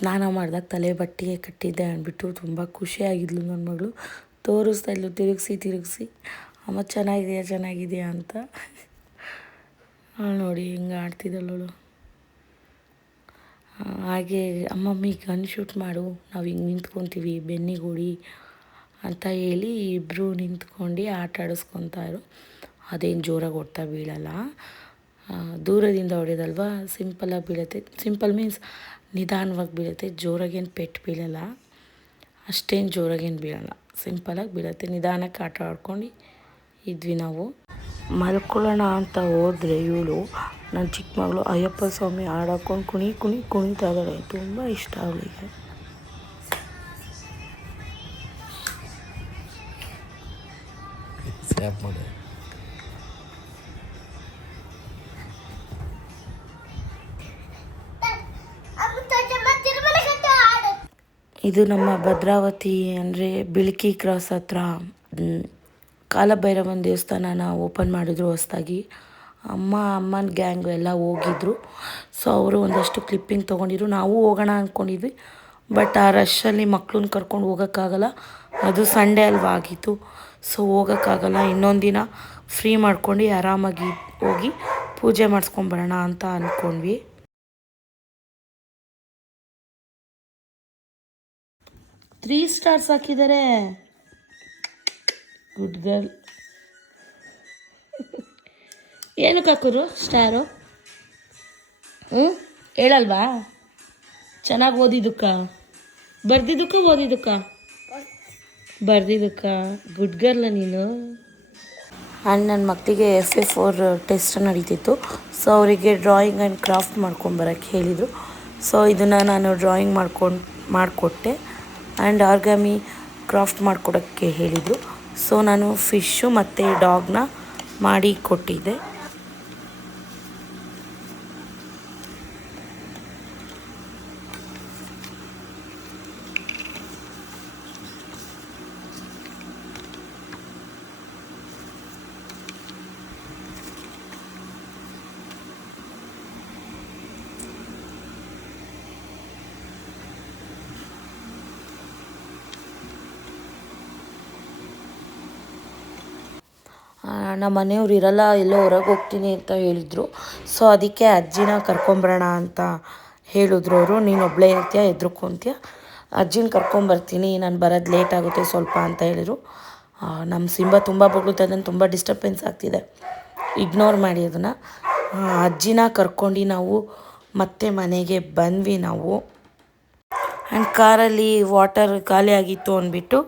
ಸ್ನಾನ ಮಾಡಿದಾಗ ತಲೆ ಬಟ್ಟೆಗೆ ಕಟ್ಟಿದ್ದೆ ಅಂದ್ಬಿಟ್ಟು ತುಂಬ ಖುಷಿಯಾಗಿದ್ಲು ನನ್ನ ಮಗಳು. ತೋರಿಸ್ತಾ ಇದ್ಲು ತಿರುಗಿಸಿ ಅಮ್ಮ ಚೆನ್ನಾಗಿದೆಯಾ ಅಂತ. ನೋಡಿ ಹಿಂಗೆ ಆಡ್ತಿದ್ದಳು. ಹಾಗೆ ಅಮ್ಮಮ್ಮಿ ಗನ್ ಶೂಟ್ ಮಾಡು, ನಾವು ಹಿಂಗೆ ನಿಂತ್ಕೊತೀವಿ ಬೆನ್ನಿಗೆ ಹೊಡಿ ಅಂತ ಹೇಳಿ ಇಬ್ಬರು ನಿಂತ್ಕೊಂಡು ಆಟ ಆಡಿಸ್ಕೊತಾರು. ಅದೇನು ಜೋರಾಗಿ ಹೊಡ್ತಾ ಬೀಳಲ್ಲ, ದೂರದಿಂದ ಹೊಡೆಯೋದಲ್ವ, ಸಿಂಪಲಾಗಿ ಬೀಳುತ್ತೆ. ಸಿಂಪಲ್ ಮೀನ್ಸ್ ನಿಧಾನವಾಗಿ ಬೀಳುತ್ತೆ, ಜೋರಾಗೇನು ಪೆಟ್ಟು ಬೀಳಲ್ಲ, ಅಷ್ಟೇನು ಜೋರಾಗೇನು ಬೀಳಲ್ಲ, ಸಿಂಪಲಾಗಿ ಬೀಳುತ್ತೆ. ನಿಧಾನಕ್ಕೆ ಆಟ ಆಡ್ಕೊಂಡು ಇದ್ವಿ ನಾವು. ಮಲ್ಕೊಳ್ಳೋಣ ಅಂತ ಹೋದರೆ ಇವಳು ನನ್ನ ಚಿಕ್ಕ ಮಗಳು ಅಯ್ಯಪ್ಪ ಸ್ವಾಮಿ ಹಾಡಾಕೊಂಡು ಕುಣಿತಾ ಇದ್ದಾಳೆ. ತುಂಬ ಇಷ್ಟ ಅವಳಿಗೆ. ಇದು ನಮ್ಮ ಭದ್ರಾವತಿ ಅಂದರೆ ಬಿಳ್ಕಿ ಕ್ರಾಸ್ ಹತ್ರ ಕಾಲಭೈರವನ ದೇವಸ್ಥಾನನ ಓಪನ್ ಮಾಡಿದ್ರು ಹೊಸದಾಗಿ. ಅಮ್ಮನ ಗ್ಯಾಂಗು ಎಲ್ಲ ಹೋಗಿದ್ರು. ಸೊ ಅವರು ಒಂದಷ್ಟು ಕ್ಲಿಪ್ಪಿಂಗ್ ತೊಗೊಂಡಿದ್ರು. ನಾವು ಹೋಗೋಣ ಅಂದ್ಕೊಂಡಿದ್ವಿ, ಬಟ್ ಆ ರಶ್ಶಲ್ಲಿ ಮಕ್ಳನ್ನ ಕರ್ಕೊಂಡು ಹೋಗೋಕ್ಕಾಗಲ್ಲ. ಅದು ಸಂಡೇ ಅಲ್ವಾ ಆಗಿತ್ತು, ಸೊ ಹೋಗೋಕ್ಕಾಗಲ್ಲ. ಇನ್ನೊಂದು ದಿನ ಫ್ರೀ ಮಾಡ್ಕೊಂಡು ಆರಾಮಾಗಿ ಹೋಗಿ ಪೂಜೆ ಮಾಡಿಸ್ಕೊಂಬರೋಣ ಅಂತ ಅಂದ್ಕೊಂಡ್ವಿ. 3 ಸ್ಟಾರ್ಸ್ ಹಾಕಿದ್ದಾರೆ. Good girl. ಏನಕ್ಕೆ ಹಾಕೋರು ಸ್ಟಾರು? ಹೇಳಲ್ವಾ? ಚೆನ್ನಾಗಿ ಓದಿದ್ದಕ್ಕ? ಬರ್ದಿದ್ದಕ್ಕ? ಗುಡ್ ಗರ್ಲ ನೀನು. ಆ್ಯಂಡ್ ನನ್ನ ಮಕ್ಕಳಿಗೆ FA4 ಟೆಸ್ಟ್ ನಡೀತಿತ್ತು. ಸೊ ಅವರಿಗೆ ಡ್ರಾಯಿಂಗ್ ಆ್ಯಂಡ್ ಕ್ರಾಫ್ಟ್ ಮಾಡ್ಕೊಂಬರೋಕ್ಕೆ ಹೇಳಿದರು. ಸೊ ಇದನ್ನು ನಾನು ಡ್ರಾಯಿಂಗ್ ಮಾಡಿಕೊಟ್ಟೆ. ಆ್ಯಂಡ್ ಆರ್ಗಾಮಿ ಕ್ರಾಫ್ಟ್ ಮಾಡಿಕೊಡೋಕ್ಕೆ ಹೇಳಿದರು. ಸೊ ನಾನು ಫಿಶ್ಶು ಮತ್ತು ಡಾಗ್ನ ಮಾಡಿ ಕೊಟ್ಟಿದ್ದೆ. ನಮ್ಮ ಮನೆಯವ್ರು ಇರಲ್ಲ, ಎಲ್ಲೋ ಹೊರಗೆ ಹೋಗ್ತೀನಿ ಅಂತ ಹೇಳಿದರು. ಸೊ ಅದಕ್ಕೆ ಅಜ್ಜಿನ ಕರ್ಕೊಂಬರೋಣ ಅಂತ ಹೇಳಿದ್ರು ಅವರು. ನೀನು ಒಬ್ಬಳೇ ಇರ್ತೀಯ, ಹೆದ್ರುಕೊಂತೀಯ, ಅಜ್ಜಿನ ಕರ್ಕೊಂಬರ್ತೀನಿ, ನಾನು ಬರೋದು ಲೇಟ್ ಆಗುತ್ತೆ ಸ್ವಲ್ಪ ಅಂತ ಹೇಳಿದರು. ನಮ್ಮ ಸಿಂಬ ತುಂಬ ಬೊಗಳುತ್ತೆ, ಅದನ್ನು ತುಂಬ ಡಿಸ್ಟರ್ಬೆನ್ಸ್ ಆಗ್ತಿದೆ, ಇಗ್ನೋರ್ ಮಾಡಿ ಅದನ್ನು. ಅಜ್ಜಿನ ಕರ್ಕೊಂಡು ನಾವು ಮತ್ತೆ ಮನೆಗೆ ಬಂದ್ವಿ ನಾವು. ಆ್ಯಂಡ್ ಕಾರಲ್ಲಿ ವಾಟರ್ ಖಾಲಿ ಆಗಿತ್ತು ಅಂದ್ಬಿಟ್ಟು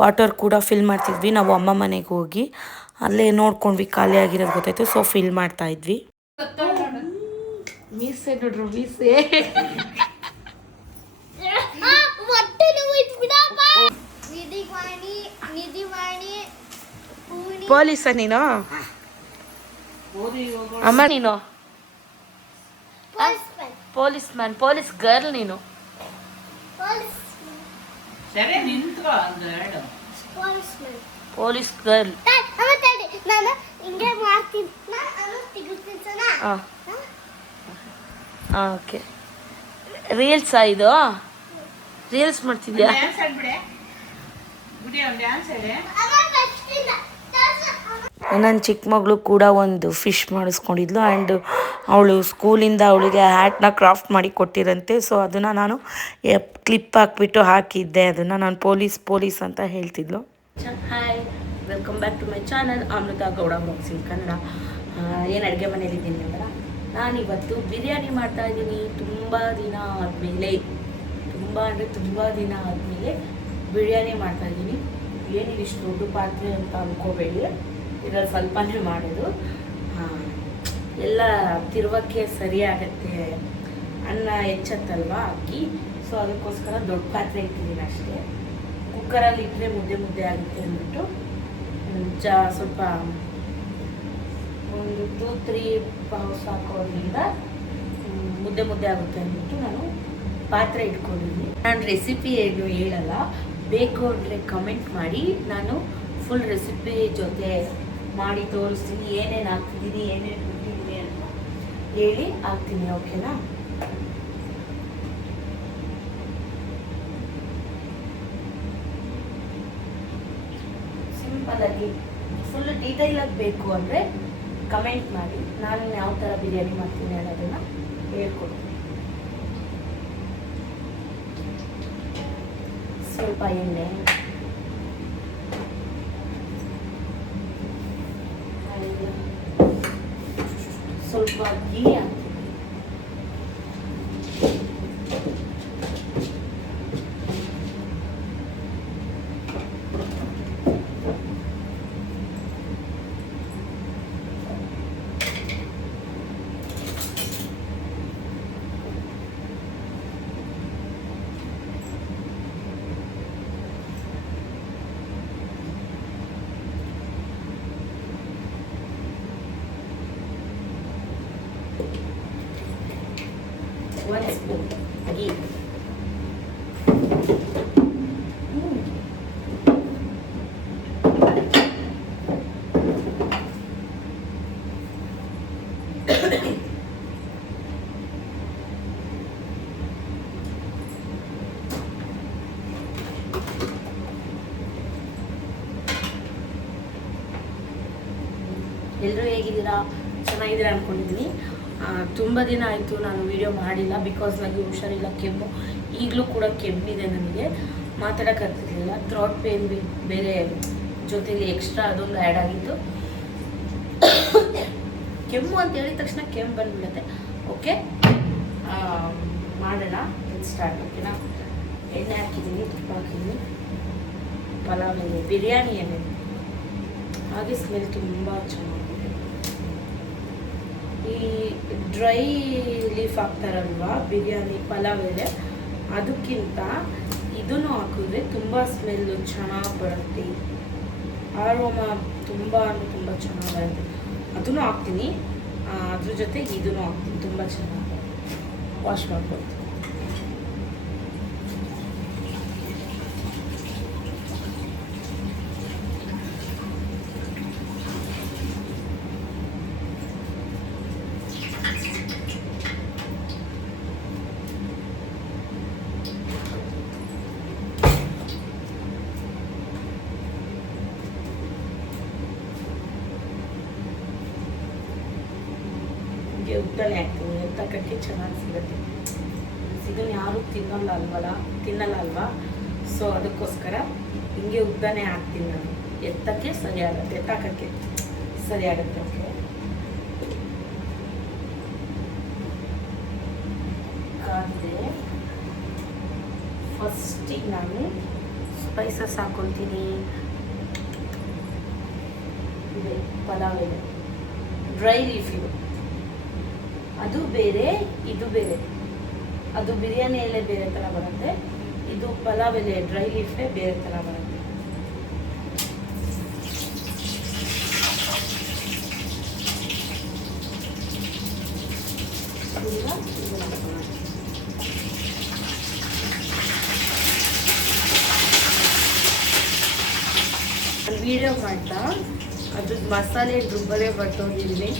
ವಾಟರ್ ಕೂಡ ಫಿಲ್ ಮಾಡ್ತಿದ್ವಿ. ನಾವು ಅಮ್ಮ ಮನೆಗೆ ಹೋಗಿ ಅಲ್ಲೇ ನೋಡ್ಕೊಂಡ್ವಿ, ಖಾಲಿ ಆಗಿರೋದು ಗೊತ್ತಾಯ್ತು. ಸೊ ಫಿಲ್ ಮಾಡ್ತಾ ಇದ್ವಿ. ಮೀಸೆ ನೋಡ್ರು, ಮೀಸೆ ಪೊಲೀಸ ನೀನು? ಅಮ್ಮ ನೀನು ಪೊಲೀಸ್ ಗರ್ಲ್ ನೀನು. Police girl. ಓಕೆ. ರೀಲ್ಸಾ ಇದು? ರೀಲ್ಸ್ ಮಾಡ್ತಿದ್ಯಾ? ನನ್ನ ಚಿಕ್ಕ ಮಗಳು ಕೂಡ ಒಂದು ಫಿಶ್ ಮಾಡಿಸ್ಕೊಂಡಿದ್ಲು. ಆ್ಯಂಡ್ ಅವಳು ಸ್ಕೂಲಿಂದ ಅವಳಿಗೆ ಹ್ಯಾಟ್ನ ಕ್ರಾಫ್ಟ್ ಮಾಡಿ ಕೊಟ್ಟಿರಂತೆ. ಸೊ ಅದನ್ನು ನಾನು ಕ್ಲಿಪ್ ಹಾಕಿದ್ದೆ. ಅದನ್ನು ನಾನು ಪೊಲೀಸ್ ಅಂತ ಹೇಳ್ತಿದ್ಲು. Hi, welcome back to my channel Amrutha Gowda blogs in Kannada. ಏನು ಅಡುಗೆ ಮನೇಲಿದ್ದೀನಿ ಅಂದ್ರೆ, ನಾನಿವತ್ತು ಬಿರಿಯಾನಿ ಮಾಡ್ತಾಯಿದ್ದೀನಿ. ತುಂಬ ದಿನ ಆದಮೇಲೆ ಬಿರಿಯಾನಿ ಮಾಡ್ತಾಯಿದ್ದೀನಿ. ಏನಿದೆ ಇಷ್ಟು ದೊಡ್ಡ ಪಾತ್ರೆ ಅಂತ ಅಂದ್ಕೋಬೇಡಿ, ಇದರಲ್ಲಿ ಸ್ವಲ್ಪನೇ ಮಾಡೋದು. ಎಲ್ಲ ತಿರುವಕ್ಕೆ ಸರಿ ಆಗುತ್ತೆ, ಅನ್ನ ಹೆಚ್ಚತ್ತಲ್ವ ಅಕ್ಕಿ. ಸೊ ಅದಕ್ಕೋಸ್ಕರ ದೊಡ್ಡ ಪಾತ್ರೆ ಇಟ್ಟಿದ್ದೀನಿ ಅಷ್ಟೇ. ಕುಕ್ಕರಲ್ಲಿ ಇಟ್ಟರೆ ಮುದ್ದೆ ಆಗುತ್ತೆ ಅಂದ್ಬಿಟ್ಟು ಸ್ವಲ್ಪ ಒಂದು 2-3 ಪೌಸ್ ಹಾಕೋದ್ರಿಂದ ಮುದ್ದೆ ಆಗುತ್ತೆ ಅಂದ್ಬಿಟ್ಟು ನಾನು ಪಾತ್ರೆ ಇಟ್ಕೊಂಡಿದ್ದೀನಿ. ನಾನು ರೆಸಿಪಿ ಏನು ಹೇಳಲ್ಲ, ಬೇಕು ಅಂದರೆ ಕಮೆಂಟ್ ಮಾಡಿ, ನಾನು ಫುಲ್ ರೆಸಿಪಿ ಜೊತೆ ಮಾಡಿ ತೋರಿಸ್ತೀನಿ. ಏನೇನು ಹಾಕ್ತಿದ್ದೀನಿ, ಏನೇನು ಬಿಟ್ಟಿದ್ದೀನಿ ಅಂತ ಹೇಳಿ ಹಾಕ್ತೀನಿ, ಓಕೆನಾ? ಸಿಂಪಲ್ಲಾಗಿ ಫುಲ್ ಡೀಟೇಲಾಗಿ ಬೇಕು ಅಂದರೆ ಕಮೆಂಟ್ ಮಾಡಿ, ನಾನು ಯಾವ ಥರ ಬಿರಿಯಾನಿ ಮಾಡ್ತೀನಿ ಅನ್ನೋದನ್ನು ಹೇಳ್ಕೊಡ್ತೀನಿ. ಸ್ವಲ್ಪ ಎಣ್ಣೆ, ಸ್ವಲ್ಪ ಘೀ ಹಾಕ್ತೀನಿ. One spoon ghee. ಎಲ್ಲರೂ ಹೇಗಿದ್ದೀರಾ? ಚೆನ್ನಾಗಿದ್ದೀರಾ ಅಂದ್ಕೊಂಡಿದ್ದೀನಿ. ತುಂಬ ದಿನ ಆಯಿತು ನಾನು ವಿಡಿಯೋ ಮಾಡಿಲ್ಲ, ಬಿಕಾಸ್ ನನಗೆ ಹುಷಾರಿಲ್ಲ, ಕೆಮ್ಮು ಈಗಲೂ ಕೂಡ ಕೆಮ್ಮಿದೆ, ನನಗೆ ಮಾತಾಡೋಕ್ಕಾಗ್ತಿರ್ಲಿಲ್ಲ. ಥ್ರೋಟ್ ಪೇನ್ ಬೇರೆ ಜೊತೆಗೆ ಎಕ್ಸ್ಟ್ರಾ ಅದೊಂದು ಆ್ಯಡ್ ಆಗಿತ್ತು. ಕೆಮ್ಮು ಅಂತ ಹೇಳಿದ ತಕ್ಷಣ ಕೆಮ್ಮು ಬಂದುಬಿಡುತ್ತೆ. ಓಕೆ, ಮಾಡೋಣ, ಸ್ಟಾರ್ಟ್. ಓಕೆನಾ? ಎಣ್ಣೆ ಹಾಕಿದ್ದೀನಿ, ತುಪ್ಪ ಹಾಕಿದ್ದೀನಿ, ಪಲಾವ್ ಎಲೆ, ಬಿರಿಯಾನಿ ಎಲೆ, ಹಾಗೆ ಸ್ಮೆಲ್ ತುಂಬ ಚೆನ್ನಾಗಿದೆ. ಈ ಡ್ರೈ ಲೀಫ್ ಹಾಕ್ತಾರಲ್ವಾ ಬಿರಿಯಾನಿ ಪಲಾವ್ ಎಲೆ, ಅದಕ್ಕಿಂತ ಇದನ್ನು ಹಾಕಿದ್ರೆ ತುಂಬ ಸ್ಮೆಲ್ಲು ಚೆನ್ನಾಗಿ ಬರುತ್ತೆ, ಆರೋಮ ತುಂಬ ಅಂದರೆ ತುಂಬ ಚೆನ್ನಾಗಿ ಬರುತ್ತೆ. ಅದನ್ನು ಹಾಕ್ತೀನಿ, ಅದ್ರ ಜೊತೆಗೆ ಇದನ್ನು ಹಾಕ್ತೀನಿ, ತುಂಬ ಚೆನ್ನಾಗಿ ವಾಶ್ ಮಾಡ್ಕೊಳ್ತೀನಿ. ಉದ್ದನೆ ಹಾಕ್ತೀನಿ, ಎತ್ತಕಕ್ಕೆ ಚೆನ್ನಾಗಿ ಸಿಗುತ್ತೆ. ಇದನ್ನು ಯಾರೂ ತಿನ್ನಲ್ಲ ಅಲ್ವಾ, ಸೊ ಅದಕ್ಕೋಸ್ಕರ ಹಿಂಗೆ ಉದ್ದನೆ ಹಾಕ್ತೀನಿ ನಾನು. ಎತ್ತಕ್ಕೆ ಸರಿ ಆಗುತ್ತೆ, ಎತ್ತಾಕಕ್ಕೆ ಸರಿ ಆಗುತ್ತೆ. ಓಕೆ, ಕಾದಿದೆ. ಫಸ್ಟಿಗೆ ನಾನು ಸ್ಪೈಸಸ್ ಹಾಕ್ಕೊಳ್ತೀನಿ. ಇದೆ ಪಲಾವ್ ಎಲೆ, ಡ್ರೈ ಲೀಫ್ ಇದು, ಅದು ಬೇರೆ ಇದು ಬೇರೆ. ಅದು ಬಿರಿಯಾನಿ ಎಲೆ ಬೇರೆ ಥರ ಬರುತ್ತೆ, ಇದು ಪಲಾವ್ ಎಲೆ ಡ್ರೈ ಲೀಫೇ ಬೇರೆ ಥರ ಬರುತ್ತೆ. ವಿಡಿಯೋ ಮಾಡ್ತಾ ಅದ್ರ ಮಸಾಲೆ ರುಬ್ಬಲೇ ಬರ್ತೋಗಿದ್ದೀನಿ.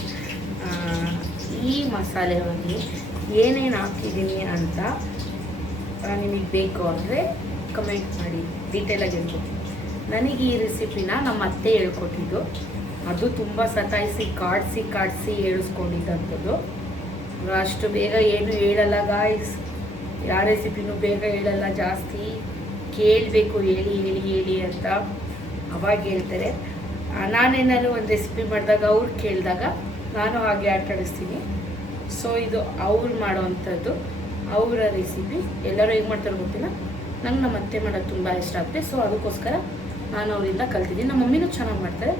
ಈ ಮಸಾಲೆ ಒಳಗೆ ಏನೇನು ಹಾಕಿದ್ದೀನಿ ಅಂತ ನಿಮಗೆ ಬೇಕು ಅಂದರೆ ಕಮೆಂಟ್ ಮಾಡಿ, ಡೀಟೇಲಾಗಿ ಹೇಳ್ಕೊಡ್ತೀನಿ. ನನಗೆ ಈ ರೆಸಿಪಿನ ನಮ್ಮ ಅತ್ತೆ ಹೇಳ್ಕೊಟ್ಟಿದ್ದು, ಅದು ತುಂಬ ಸತಾಯಿಸಿ ಕಾಡಿಸಿ ಹೇಳಿಸ್ಕೊಂಡಿದ್ದಂಥದ್ದು. ಅಷ್ಟು ಬೇಗ ಏನು ಹೇಳಲ್ಲ ಗಾಯ್ಸ್, ಯಾವ ರೆಸಿಪಿನೂ ಬೇಗ ಹೇಳಲ್ಲ, ಜಾಸ್ತಿ ಕೇಳಬೇಕು, ಹೇಳಿ ಅಂತ ಅವಾಗ ಹೇಳ್ತಾರೆ. ನಾನೇನಾದ್ರು ಒಂದು ರೆಸಿಪಿ ಮಾಡಿದಾಗ ಅವ್ರು ಕೇಳಿದಾಗ ನಾನು ಹಾಗೆ ಆಟಾಡಿಸ್ತೀನಿ. ಸೊ ಇದು ಅವ್ರು ಮಾಡೋವಂಥದ್ದು, ಅವರ ರೆಸಿಪಿ. ಎಲ್ಲರೂ ಹೇಗೆ ಮಾಡ್ತಾರೆ ಗೊತ್ತಿಲ್ಲ, ನಂಗೆ ನಮ್ಮ ಅತ್ತೆ ಮಾಡೋದು ತುಂಬ ಇಷ್ಟ ಆಗುತ್ತೆ. ಸೊ ಅದಕ್ಕೋಸ್ಕರ ನಾನು ಅವರಿಂದ ಕಲ್ತಿದ್ದೀನಿ. ನಮ್ಮ ಮಮ್ಮಿನೂ ಚೆನ್ನಾಗಿ ಮಾಡ್ತಾರೆ,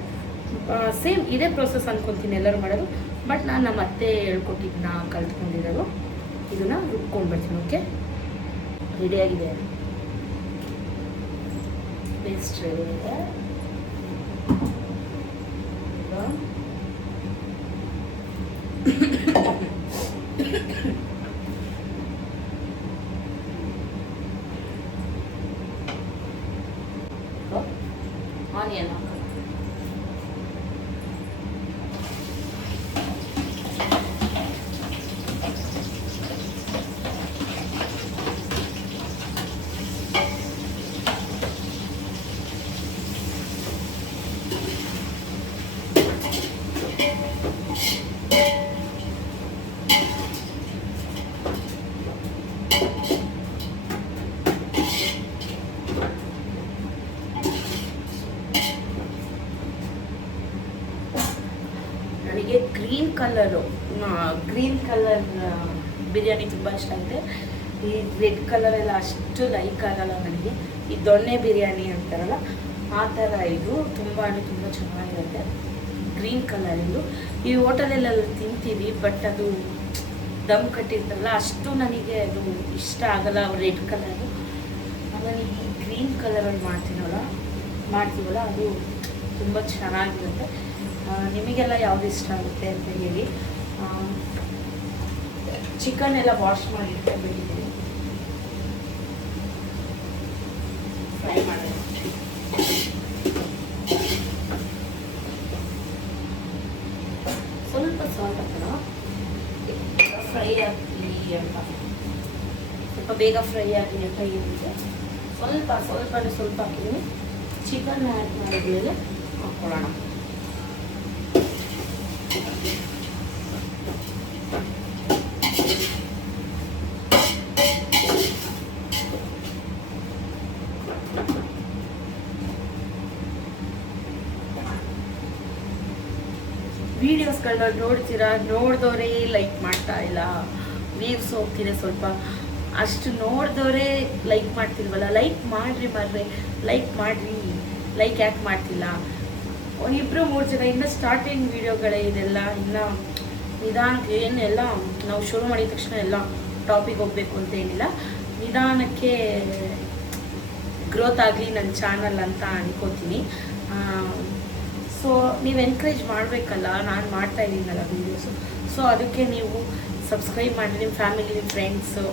ಸೇಮ್ ಇದೇ ಪ್ರೋಸೆಸ್ ಅಂದ್ಕೊತೀನಿ ಎಲ್ಲರೂ ಮಾಡೋದು. ಬಟ್ ನಾನು ನಮ್ಮ ಅತ್ತೆ ಹೇಳ್ಕೊಟ್ಟಿದ್ದನ್ನ ಕಲ್ತ್ಕೊಂಡಿರೋದು. ಇದನ್ನು ರುಬ್ಕೊಂಡ್ಬಿಡ್ತೀನಿ. ಓಕೆ, ರೆಡಿಯಾಗಿದೆ, ಪೇಸ್ಟ್ ರೆಡಿ ಇದೆ. ಆನಿಯನ್ ನನಗೆ ಗ್ರೀನ್ ಕಲರ್ ಬಿರಿಯಾನಿ ತುಂಬ ಇಷ್ಟ ಆಗುತ್ತೆ. ಈ ರೆಡ್ ಕಲರ್ ಎಲ್ಲ ಅಷ್ಟು ಲೈಕ್ ಆಗಲ್ಲ ನನಗೆ. ಈ ದೊಣ್ಣೆ ಬಿರಿಯಾನಿ ಅಂತಾರಲ್ಲ ಆ ಥರ ಇದು ತುಂಬ ಚೆನ್ನಾಗಿರುತ್ತೆ. ಗ್ರೀನ್ ಕಲರಿಂದು ಈ ಹೋಟೆಲಲ್ಲೆಲ್ಲ ತಿಂತೀವಿ, ಬಟ್ ಅದು ದಮ್ ಕಟ್ಟಿರ್ತಾರಲ್ಲ ಅಷ್ಟು ನನಗೆ ಅದು ಇಷ್ಟ ಆಗಲ್ಲ. ರೆಡ್ ಕಲರು ಆಮೇಲೆ ಈ ಗ್ರೀನ್ ಕಲರಲ್ಲಿ ಮಾಡ್ತೀವಲ್ಲ ಅದು ತುಂಬ ಚೆನ್ನಾಗಿರುತ್ತೆ. ನಿಮಗೆಲ್ಲ ಯಾವುದು ಇಷ್ಟ ಆಗುತ್ತೆ ಅಂತ ಹೇಳಿ. ಚಿಕನ್ ಎಲ್ಲ ವಾಶ್ ಮಾಡಿ ಇಟ್ಕೊಂಡ್ಬಿಟ್ಟಿದ್ದೀನಿ, ಫ್ರೈ ಮಾಡೋದು. ಸ್ವಲ್ಪ ಫ್ರೈ ಆಗಲಿ ಅಂತ, ಸ್ವಲ್ಪ ಬೇಗ ಫ್ರೈ ಆಗಲಿ ಅಂತ ಹೇಳಿದೆ ಸ್ವಲ್ಪ ಹಾಕಿದ್ದೀನಿ. ಚಿಕನ್ ಆ್ಯಡ್ ಮಾಡಿದ್ಮೇಲೆ ಹಾಕ್ಕೊಳ್ಳೋಣ. ವೀಡಿಯೋಸ್ಗಳನ್ನ ನೋಡ್ತೀರಾ, ನೋಡಿದವರೇ ಲೈಕ್ ಮಾಡ್ತಾ ಇಲ್ಲ. ವ್ಯೂಸ್ ಹೋಗ್ತೀರ ಸ್ವಲ್ಪ, ಅಷ್ಟು ನೋಡಿದವರೇ ಲೈಕ್ ಮಾಡ್ತಿಲ್ವಲ್ಲ. ಲೈಕ್ ಮಾಡಿರಿ ಲೈಕ್ ಮಾಡಿರಿ. ಲೈಕ್ ಯಾಕೆ ಮಾಡ್ತಿಲ್ಲ? 1-2-3 ಜನ ಇನ್ನೂ ಸ್ಟಾರ್ಟಿಂಗ್ ವೀಡಿಯೋಗಳೇ ಇದೆಲ್ಲ. ಇನ್ನು ನಿಧಾನಕ್ಕೆ ಏನೆಲ್ಲ ನಾವು ಶುರು ಮಾಡಿದ ತಕ್ಷಣ ಎಲ್ಲ ಟಾಪಿಕ್ ಹೋಗಬೇಕು ಅಂತ ಏನಿಲ್ಲ. ನಿಧಾನಕ್ಕೆ ಗ್ರೋತ್ ಆಗಲಿ ನನ್ನ ಚಾನಲ್ ಅಂತ ಅನ್ಕೋತೀನಿ. ಸೊ ನೀವು ಎನ್ಕರೇಜ್ ಮಾಡಬೇಕಲ್ಲ, ನಾನು ಮಾಡ್ತಾ ಇದ್ದೀನಲ್ಲ ವೀಡಿಯೋಸು. ಸೊ ಅದಕ್ಕೆ ನೀವು ಸಬ್ಸ್ಕ್ರೈಬ್ ಮಾಡಿ, ನಿಮ್ಮ ಫ್ಯಾಮಿಲಿ, ನಿಮ್ಮ ಫ್ರೆಂಡ್ಸು,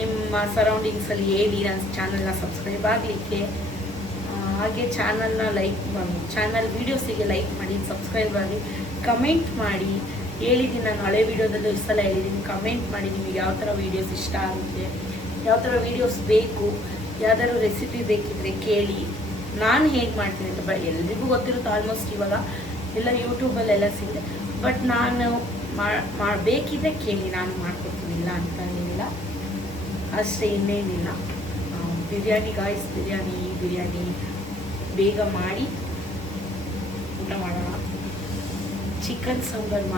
ನಿಮ್ಮ ಸರೌಂಡಿಂಗ್ಸಲ್ಲಿ ಹೇಳಿ ನನ್ನ ಚಾನಲ್ನ ಸಬ್ಸ್ಕ್ರೈಬ್ ಆಗಲಿಕ್ಕೆ. ಹಾಗೆ ಚಾನಲ್ ವೀಡಿಯೋಸಿಗೆ ಲೈಕ್ ಮಾಡಿ, ಸಬ್ಸ್ಕ್ರೈಬ್ ಆಗಿ, ಕಮೆಂಟ್ ಮಾಡಿ. ಹೇಳಿದ್ದೀನಿ ನಾನು ಹಳೆ ವೀಡಿಯೋದಲ್ಲೂ ಇಷ್ಟು ಸಲ ಹೇಳಿದ್ದೀನಿ. ಕಮೆಂಟ್ ಮಾಡಿ ನಿಮಗೆ ಯಾವ ಥರ ವೀಡಿಯೋಸ್ ಇಷ್ಟ ಆಗುತ್ತೆ, ಯಾವ ಥರ ವೀಡಿಯೋಸ್ ಬೇಕು, ಯಾವ್ದಾದ್ರು ರೆಸಿಪಿ ಬೇಕಿದ್ರೆ ಕೇಳಿ. ನಾನು ಹೇಗೆ ಮಾಡ್ತೀನಿ ಅಂತ ಎಲ್ರಿಗೂ ಗೊತ್ತಿರುತ್ತೆ ಆಲ್ಮೋಸ್ಟ್. ಇವಾಗ ಎಲ್ಲ ಯೂಟ್ಯೂಬಲ್ಲೆಲ್ಲ ಸಿಗುತ್ತೆ. ಬಟ್ ನಾನು ಬೇಕಿದ್ರೆ ಕೇಳಿ, ನಾನು ಮಾಡ್ಕೊಡ್ತೀನಿ, ಇಲ್ಲ ಅಂತ ಏನಿಲ್ಲ ಅಷ್ಟೇ, ಇನ್ನೇನಿಲ್ಲ. ಬಿರಿಯಾನಿ ಬಿರಿಯಾನಿ ಬೇಗ ಮಾಡಿ ಊಟ ಮಾಡೋಣ. ಚಿಕನ್ ಸಾಂಬಾರು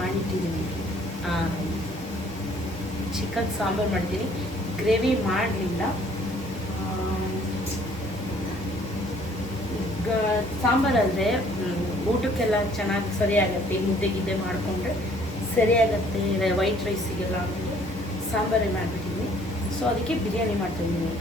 ಮಾಡಿಟ್ಟಿದ್ದೀನಿ, ಗ್ರೇವಿ ಮಾಡಲಿಲ್ಲ. ಸಾಂಬಾರಾದರೆ ಊಟಕ್ಕೆಲ್ಲ ಚೆನ್ನಾಗಿ ಸರಿಯಾಗತ್ತೆ. ಮುದ್ದೆ ಮಾಡಿಕೊಂಡ್ರೆ ಸರಿಯಾಗತ್ತೆ. ವೈಟ್ ರೈಸಿಗೆಲ್ಲ ಅಂದರೆ ಸಾಂಬಾರೇ ಮಾಡಿಬಿಟ್ಟಿದ್ದೀನಿ. ಸೊ ಅದಕ್ಕೆ ಬಿರಿಯಾನಿ ಮಾಡ್ತಾಯಿದ್ದೀನಿ.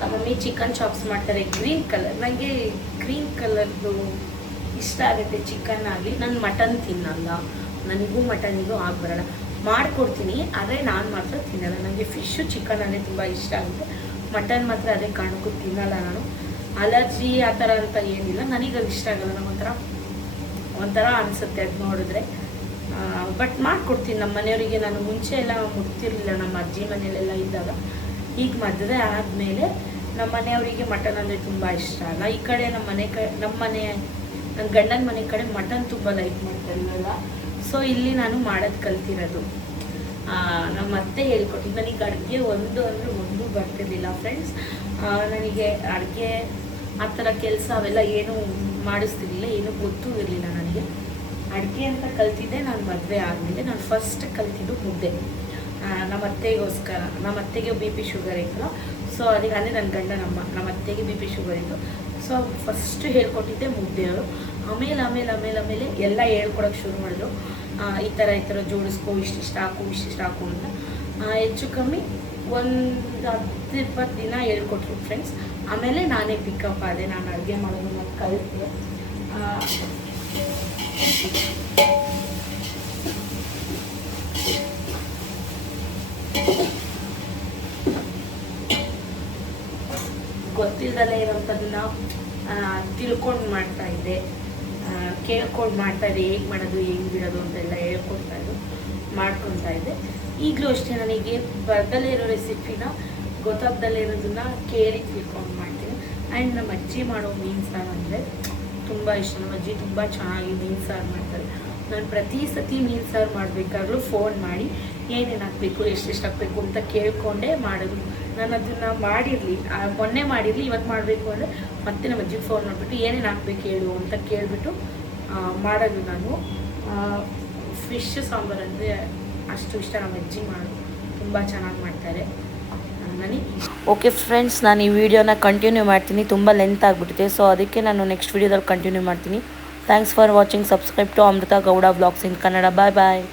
ನಮ್ಮ ಮಮ್ಮಿ ಚಿಕನ್ ಚಾಪ್ಸ್ ಮಾಡ್ತಾರೆ ಗ್ರೀನ್ ಕಲರ್. ನನಗೆ ಗ್ರೀನ್ ಕಲರ್ದು ಇಷ್ಟ ಆಗುತ್ತೆ. ಚಿಕನ್ ಆಗಲಿ, ನಾನು ಮಟನ್ ತಿನ್ನಲ್ಲ, ನನಗೂ ಮಟನಿಗೂ ಬರೋಲ್ಲ. ಮಾಡಿಕೊಡ್ತೀನಿ, ಆದರೆ ನಾನು ಮಾತ್ರ ತಿನ್ನಲ್ಲ. ನನಗೆ ಫಿಶ್ಶು ಚಿಕನ್ ಅಂದರೆ ತುಂಬ ಇಷ್ಟ ಆಗುತ್ತೆ. ಮಟನ್ ಮಾತ್ರ ಅದೇ ಕಾರಣಕ್ಕೂ ತಿನ್ನಲ್ಲ ನಾನು. ಅಲರ್ಜಿ ಆ ಥರ ಅಂತ ಏನಿಲ್ಲ, ನನಗೆ ಅದು ಇಷ್ಟ ಆಗಲ್ಲ. ನಂಗೆ ಒಂಥರ ಅನಿಸುತ್ತೆ ಅದು ನೋಡಿದ್ರೆ. ಬಟ್ ಮಾಡಿಕೊಡ್ತೀನಿ ನಮ್ಮ ಮನೆಯವರಿಗೆ. ನಾನು ಮುಂಚೆ ಎಲ್ಲ ಮುಟ್ತಿರ್ಲಿಲ್ಲ, ನಮ್ಮ ಅಜ್ಜಿ ಮನೆಯಲ್ಲೆಲ್ಲ ಇದ್ದಾಗ. ಈಗ ಮದುವೆ ಆದಮೇಲೆ ನಮ್ಮ ಮನೆಯವರಿಗೆ ಮಟನ್ ಅಂದರೆ ತುಂಬ ಇಷ್ಟ. ಈ ಕಡೆ ನನ್ನ ಗಂಡನ ಮನೆ ಕಡೆ ಮಟನ್ ತುಂಬ ಲೈಕ್ ಮಾಡ್ತಾರಲ್ಲ. ಸೊ ಇಲ್ಲಿ ನಾನು ಮಾಡೋದು ಕಲ್ತಿರೋದು. ನಮ್ಮ ಅತ್ತೆ ಹೇಳ್ಕೊಟ್ಟಿದ್ದು. ನನಗೆ ಅಡುಗೆ ಒಂದು ಬರ್ತಿರ್ಲಿಲ್ಲ ಫ್ರೆಂಡ್ಸ್. ನನಗೆ ಅಡುಗೆ ಆ ಥರ ಕೆಲಸ ಅವೆಲ್ಲ ಏನೂ ಮಾಡಿಸ್ತಿರ್ಲಿಲ್ಲ, ಏನೂ ಗೊತ್ತೂ ಇರಲಿಲ್ಲ ನನಗೆ. ಅಡುಗೆ ಅಂತ ಕಲ್ತಿದ್ದೆ ನಾನು ಮದುವೆ ಆದಮೇಲೆ. ನಾನು ಫಸ್ಟ್ ಕಲ್ತಿದ್ದು ಮುದ್ದೆ. ನಮ್ಮ ಅತ್ತೆಗೋಸ್ಕರ, ನಮ್ಮ ಅತ್ತೆಗೆ BP ಶುಗರ್ ಇತ್ತು. ಸೊ ಅದಕ್ಕೆ ಅಂದರೆ ನನ್ನ ಗಂಡ ನಮ್ಮ ಅತ್ತೆಗೆ BP ಶುಗರ್ ಇತ್ತು. ಸೊ ಫಸ್ಟ್ ಹೇಳ್ಕೊಟ್ಟಿದ್ದೆ ಮುದ್ದೆಯವರು. ಆಮೇಲೆ ಎಲ್ಲ ಹೇಳ್ಕೊಡೋಕ್ಕೆ ಶುರು ಮಾಡಿದ್ರು. ಈ ಥರ ಜೋಡಿಸ್ಕೊ, ಇಷ್ಟಿಷ್ಟು ಹಾಕು ಅಂತ. ಹೆಚ್ಚು ಕಮ್ಮಿ ಒಂದು 10-20 ದಿನ ಹೇಳ್ಕೊಟ್ರು ಫ್ರೆಂಡ್ಸ್. ಆಮೇಲೆ ನಾನೇ ಪಿಕಪ್ ಆದೆ. ನಾನು ಅಡುಗೆ ಮಾಡೋದು ಮತ್ತು ಕಲಿತೆ. ಗೊತ್ತಿಲ್ಲದಲ್ಲೇ ಇರೋಂಥದ್ದನ್ನ ತಿಳ್ಕೊಂಡು ಮಾಡ್ತಾಯಿದ್ದೆ, ಕೇಳ್ಕೊಂಡು ಮಾಡ್ತಾಯಿದ್ದೆ. ಹೇಗೆ ಮಾಡೋದು, ಹೇಗೆ ಬಿಡೋದು ಅಂತೆಲ್ಲ ಹೇಳ್ಕೊಡ್ತಾಯಿದ್ದು, ಮಾಡ್ಕೊತಾಯಿದ್ದೆ. ಈಗಲೂ ಅಷ್ಟೇ ನನಗೆ ಬರ್ದಲ್ಲೇ ಇರೋ ರೆಸಿಪಿನ, ಗೊತ್ತಾಗ್ದಲ್ಲೇ ಇರೋದನ್ನ ಕೇಳಿ ತಿಳ್ಕೊಂಡು ಮಾಡ್ತೀನಿ. ಆ್ಯಂಡ್ ನಮ್ಮ ಅಜ್ಜಿ ಮಾಡೋ ಮೀನು ಸಾರು ಅಂದರೆ ತುಂಬ ಇಷ್ಟ. ನಮ್ಮ ಅಜ್ಜಿ ತುಂಬ ಚೆನ್ನಾಗಿ ಮೀನು ಸಾರು ಮಾಡ್ತಾರೆ. ನಾನು ಪ್ರತಿ ಸತಿ ಮೀನು ಸಾರು ಮಾಡಬೇಕಾದ್ರೂ ಫೋನ್ ಮಾಡಿ ಏನೇನು ಹಾಕಬೇಕು ಎಷ್ಟೆಷ್ಟು ಹಾಕಬೇಕು ಅಂತ ಕೇಳಿಕೊಂಡೇ ಮಾಡೋದು. ನಾನು ಅದನ್ನು ಮಾಡಿರಲಿ, ಮೊನ್ನೆ ಮಾಡಿರಲಿ, ಇವತ್ತು ಮಾಡಬೇಕು ಅಂದರೆ ಮತ್ತೆ ನಮ್ಮ ಅಜ್ಜಿಗೆ ಫೋನ್ ಮಾಡಿಬಿಟ್ಟು ಏನೇನು ಹಾಕ್ಬೇಕು ಹೇಳು ಅಂತ ಕೇಳಿಬಿಟ್ಟು ಮಾಡೋದು ನಾನು. ಫಿಶ್ ಸಾಂಬಾರು ಅಂದರೆ ಅಷ್ಟು ಇಷ್ಟ ನಮ್ಮ ಅಜ್ಜಿ ಮಾಡೋದು, ತುಂಬ ಚೆನ್ನಾಗಿ ಮಾಡ್ತಾರೆ. ನನಗೆ ಓಕೆ ಫ್ರೆಂಡ್ಸ್, ನಾನು ಈ ವಿಡಿಯೋನ ಕಂಟಿನ್ಯೂ ಮಾಡ್ತೀನಿ, ತುಂಬ ಲೆಂತ್ ಆಗಿಬಿಟ್ಟಿದೆ. ಸೊ ಅದಕ್ಕೆ ನಾನು ನೆಕ್ಸ್ಟ್ ವಿಡಿಯೋದಲ್ಲಿ ಕಂಟಿನ್ಯೂ ಮಾಡ್ತೀನಿ. Thanks for watching. Subscribe to Amrutha Gowda vlogs in Kannada. Bye bye.